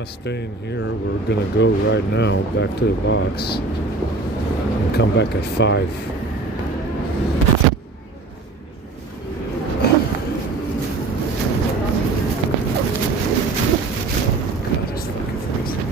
not staying here. We're gonna go right now back to the box and come back at 5. God, it's fucking freezing.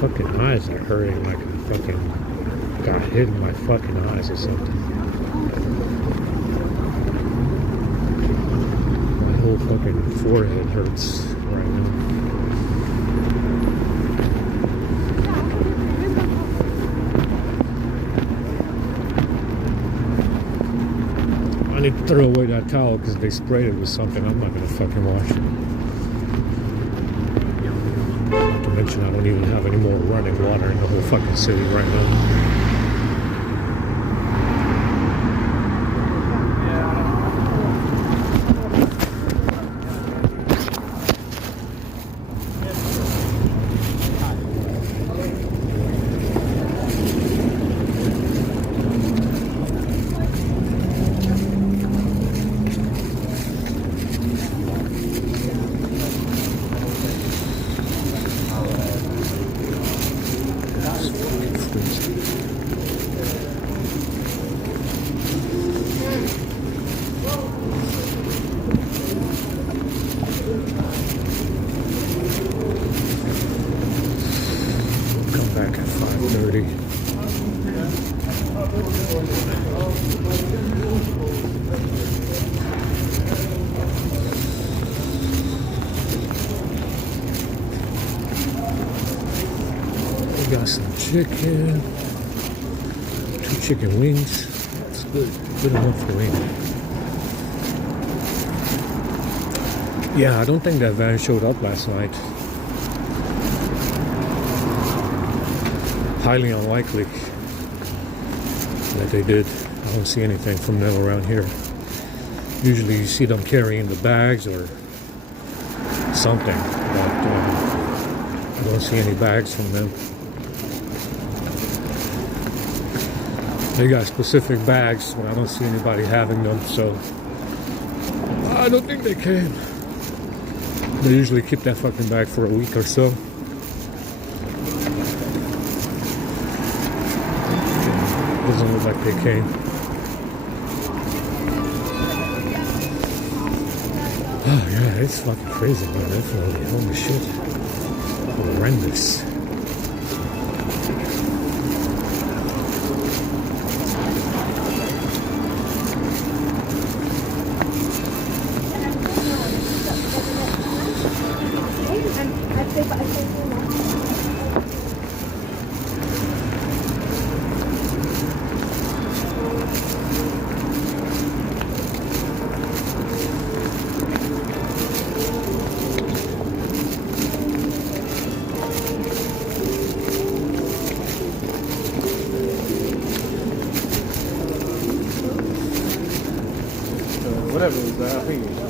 Fucking eyes are hurting like I fucking got hit in my fucking eyes or something. My whole fucking forehead hurts right now. I need to throw away that towel because they sprayed it with something I'm not gonna fucking wash it. I don't even have any more running water in the whole fucking city right now. Back at 5:30. We got some chicken, 2 chicken wings. It's good enough for me. Yeah, I don't think that van showed up last night. Highly unlikely that they did. I don't see anything from them around here. Usually you see them carrying the bags or something, but I don't see any bags from them. They got specific bags, but I don't see anybody having them, so I don't think they came. They usually keep that fucking bag for a week or so. Doesn't look like they came. Oh yeah, it's fucking crazy, man. Definitely. Holy shit. Horrendous. Whatever it was, I think it was.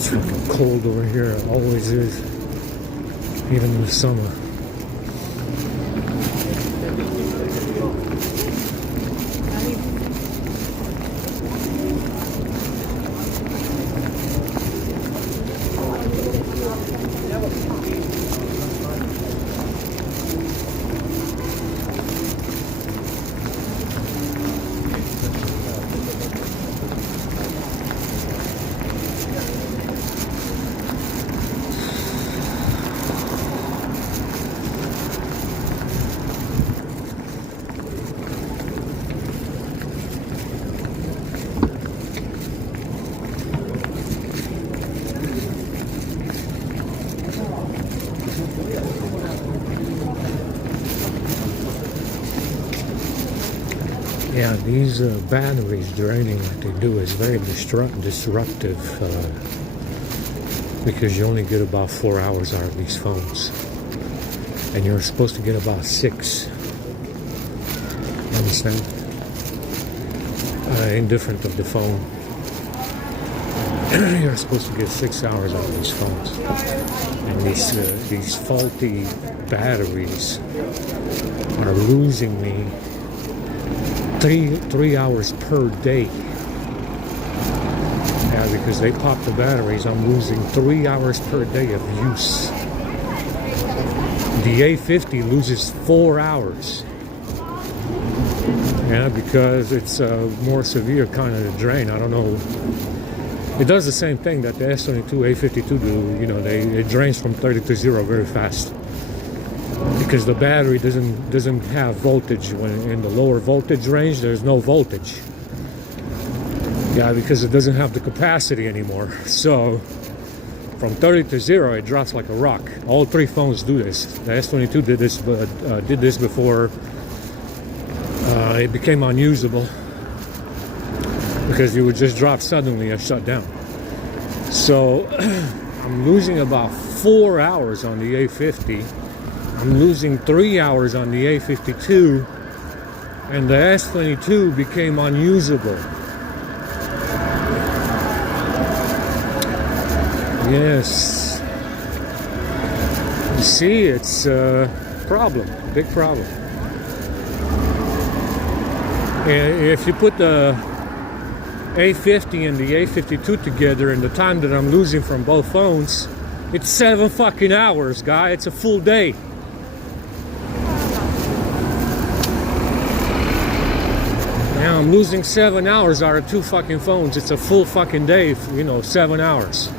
It's fucking cold over here. It always is. Even in the summer. Yeah, these batteries draining like they do is very disruptive because you only get about 4 hours out of these phones. And you're supposed to get about 6. Understand? Indifferent of the phone. You're supposed to get 6 hours out of these phones. And these faulty batteries are losing me 3 hours per day. Yeah, because they pop the batteries, I'm losing 3 hours per day of use. The A50 loses 4 hours. Yeah, because it's a more severe kind of drain. I don't know. It does the same thing that the S22, A52 do. You know, it drains from 30 to 0 very fast. Because the battery doesn't have voltage. When in the lower voltage range, there's no voltage. Yeah, because it doesn't have the capacity anymore. So from 30 to 0, it drops like a rock. All 3 phones do this. The S22 did this before it became unusable, because it would just drop suddenly and shut down. So I'm losing about 4 hours on the A50. I'm losing 3 hours on the A52, and the S22 became unusable. Yes. You see, it's a problem, big problem. And if you put the A50 and the A52 together, and the time that I'm losing from both phones, it's 7 fucking hours, guy. It's a full day. Now I'm losing 7 hours out of 2 fucking phones. It's a full fucking day, 7 hours.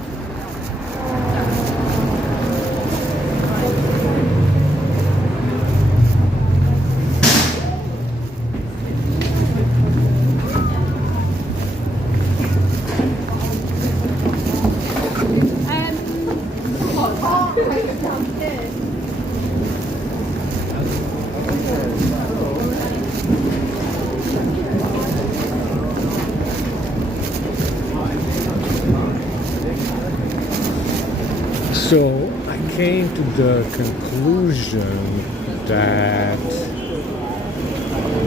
So I came to the conclusion that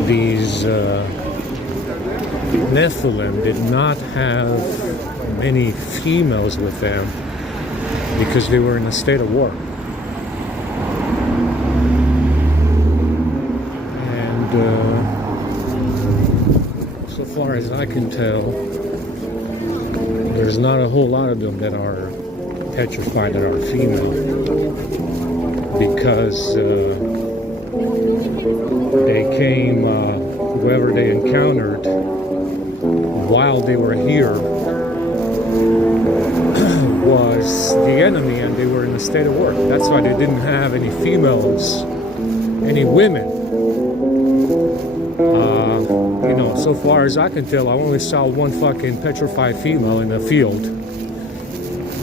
these Nephilim did not have many females with them because they were in a state of war. And so far as I can tell, there's not a whole lot of them that are petrified that are female, because they came, whoever they encountered while they were here was the enemy, and they were in a state of war. That's why they didn't have any females, any women. So far as I can tell, I only saw one fucking petrified female in the field.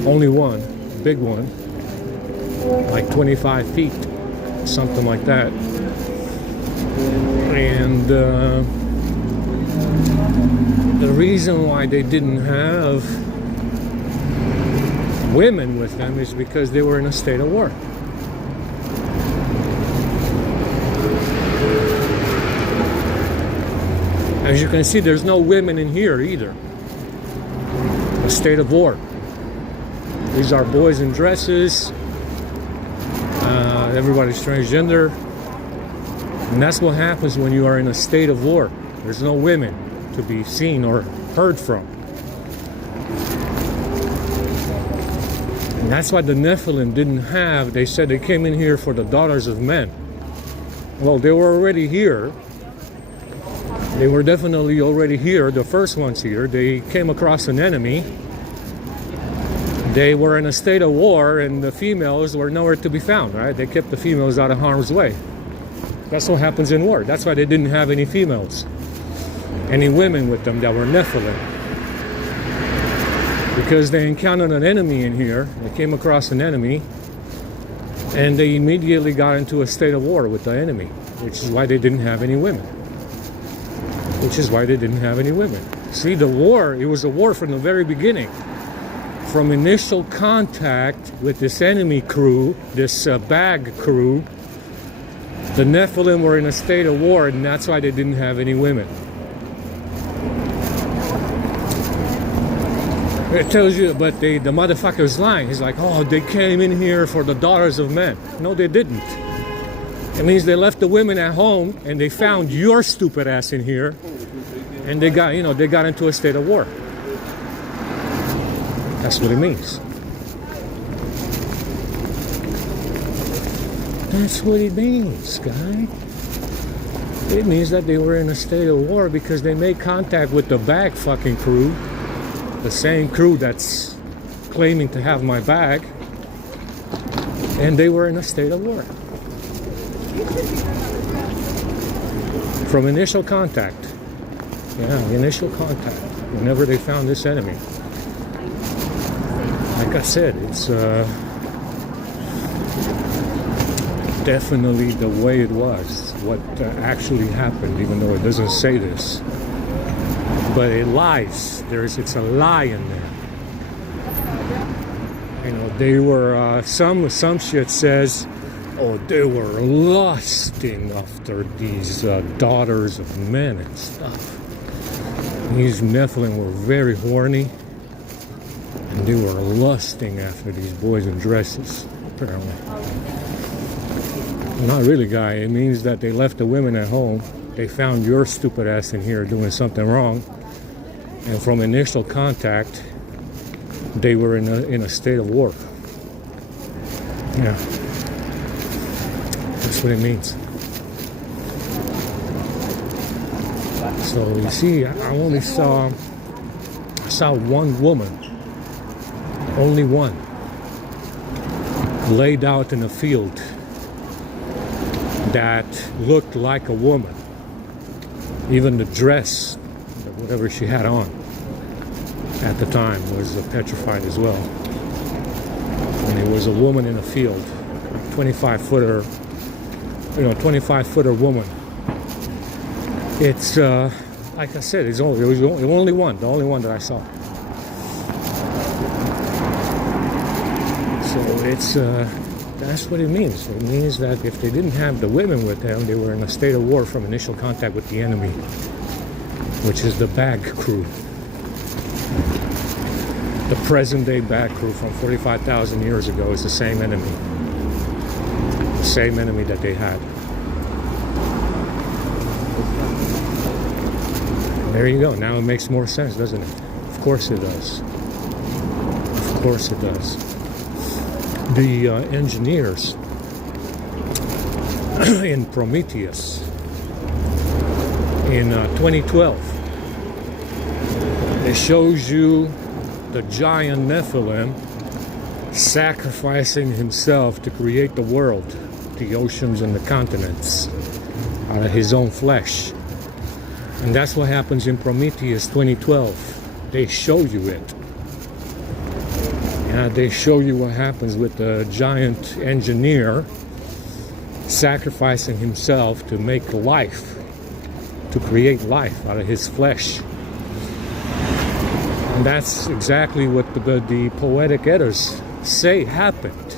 Only one, big one, like 25 feet, something like that. And the reason why they didn't have women with them is because they were in a state of war. As you can see, there's no women in here either. A state of war. These are boys in dresses. Everybody's transgender. And that's what happens when you are in a state of war. There's no women to be seen or heard from. And that's why the Nephilim didn't have, they said they came in here for the daughters of men. Well, they were already here. They were definitely already here, the first ones here. They came across an enemy. They were in a state of war, and the females were nowhere to be found, right? They kept the females out of harm's way. That's what happens in war. That's why they didn't have any females, any women with them that were Nephilim. Because they encountered an enemy in here. They came across an enemy, and they immediately got into a state of war with the enemy, which is why they didn't have any women. See, the war, it was a war from the very beginning. From initial contact with this enemy crew, this bag crew, the Nephilim were in a state of war, and that's why they didn't have any women. It tells you, but the motherfucker's lying. He's like, oh, they came in here for the daughters of men. No, they didn't. It means they left the women at home, and they found your stupid ass in here, and they got into a state of war. That's what it means. That's what it means, guy. It means that they were in a state of war because they made contact with the bag fucking crew. The same crew that's claiming to have my bag. And they were in a state of war. From initial contact. Yeah, initial contact. Whenever they found this enemy. Like I said, it's definitely the way it was, what actually happened, even though it doesn't say this. But it lies. It's a lie in there. You know, they were some shit says, oh, they were lusting after these daughters of men and stuff. These Nephilim were very horny. And they were lusting after these boys in dresses, apparently. Not really, guy. It means that they left the women at home. They found your stupid ass in here doing something wrong. And from initial contact, they were in a state of war. Yeah. That's what it means. So you see, I only saw one woman. Only one laid out in a field that looked like a woman. Even the dress, whatever she had on at the time, was petrified as well. And it was a woman in a field, 25-footer, 25-footer woman. It's like I said, it was the only one that I saw. So it's that's what it means. It means that if they didn't have the women with them, they were in a state of war from initial contact with the enemy, which is the bag crew. The present-day bag crew from 45,000 years ago is the same enemy. The same enemy that they had. There you go. Now it makes more sense, doesn't it? Of course it does. Of course it does. The engineers in Prometheus in 2012, it shows you the giant Nephilim sacrificing himself to create the world, the oceans and the continents, out of his own flesh. And that's what happens in Prometheus 2012. They show you it. Yeah, they show you what happens with the giant engineer sacrificing himself to make life, to create life out of his flesh. And that's exactly what the poetic editors say happened.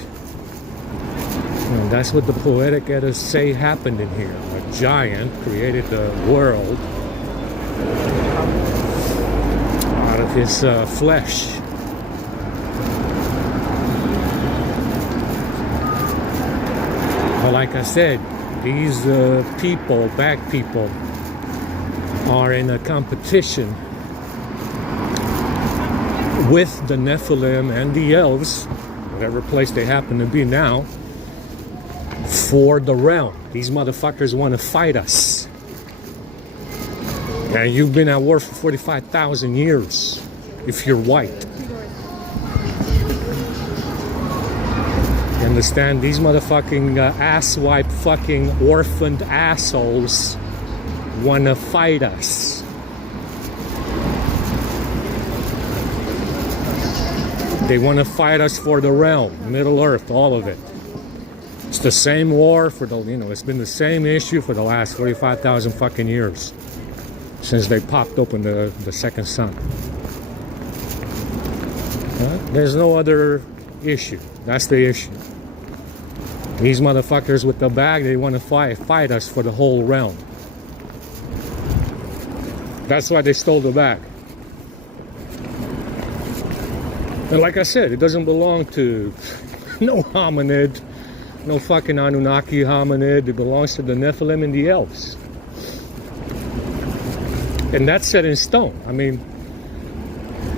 And that's what the poetic editors say happened in here. A giant created the world out of his flesh. like I said, these people, bag people, are in a competition with the Nephilim and the elves, whatever place they happen to be now, for the realm. These motherfuckers want to fight us. And you've been at war for 45,000 years, if you're white. You understand? These motherfucking asswipe fucking orphaned assholes want to fight us. They want to fight us for the realm, Middle Earth, all of it. It's the same war for the, it's been the same issue for the last 45,000 fucking years. Since they popped open the second sun. There's no other issue. That's the issue. These motherfuckers with the bag, they want to fight us for the whole realm. That's why they stole the bag. And like I said, it doesn't belong to no hominid, no fucking Anunnaki hominid. It belongs to the Nephilim and the elves. And that's set in stone. I mean,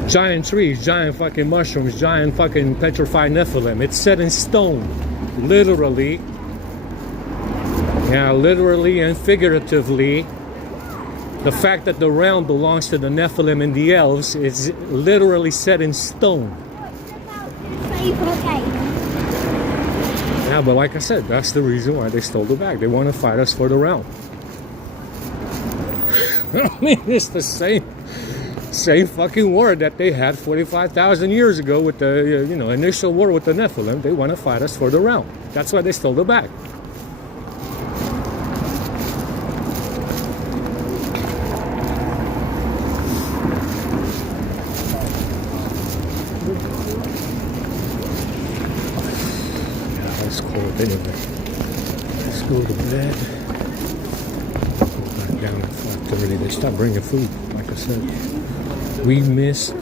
giant trees, giant fucking mushrooms, giant fucking petrified Nephilim. It's set in stone. Literally. Yeah, literally and figuratively. The fact that the realm belongs to the Nephilim and the elves is literally set in stone. Yeah, but like I said, that's the reason why they stole the bag. They want to fight us for the realm. I mean, it's the same fucking war that they had 45,000 years ago with the, initial war with the Nephilim. They want to fight us for the realm. That's why they stole the bag. That's cold anyway. Let's go to bed. Down at 5:30. They stopped bringing food, like I said. We missed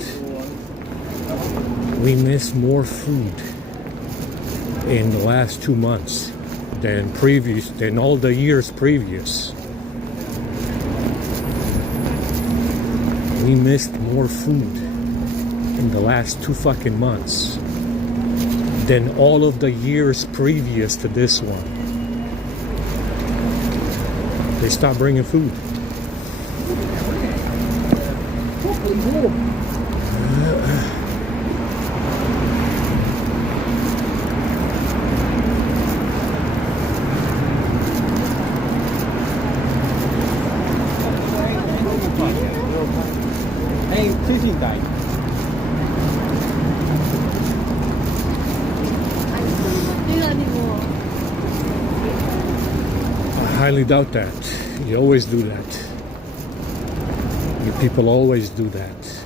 more food in the last 2 months than all the years previous. We missed more food in the last 2 fucking months than all of the years previous to this one. They stopped bringing food. I highly doubt that. You always do that. You people always do that.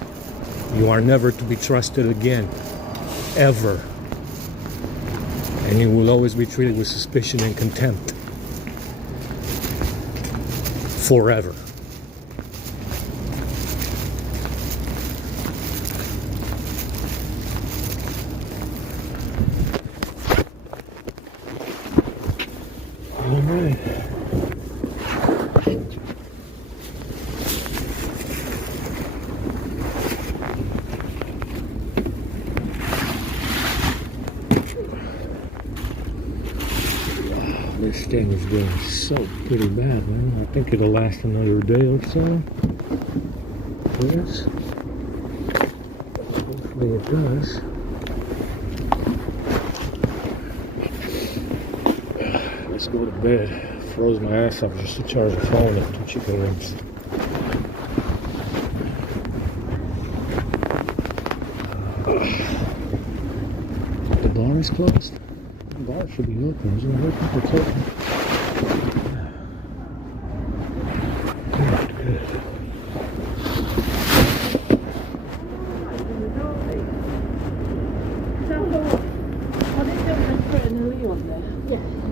You are never to be trusted again. Ever. And you will always be treated with suspicion and contempt. Forever. All right. This thing is getting soaked pretty bad, man. I think it'll last another day or so. Yes. Hopefully it does. Let's go to bed. Froze my ass off just to charge the phone at 2 chicken wings. The bar is closed. The bar should be open. Isn't it open? It's open. Good. Put a new one there. Yeah.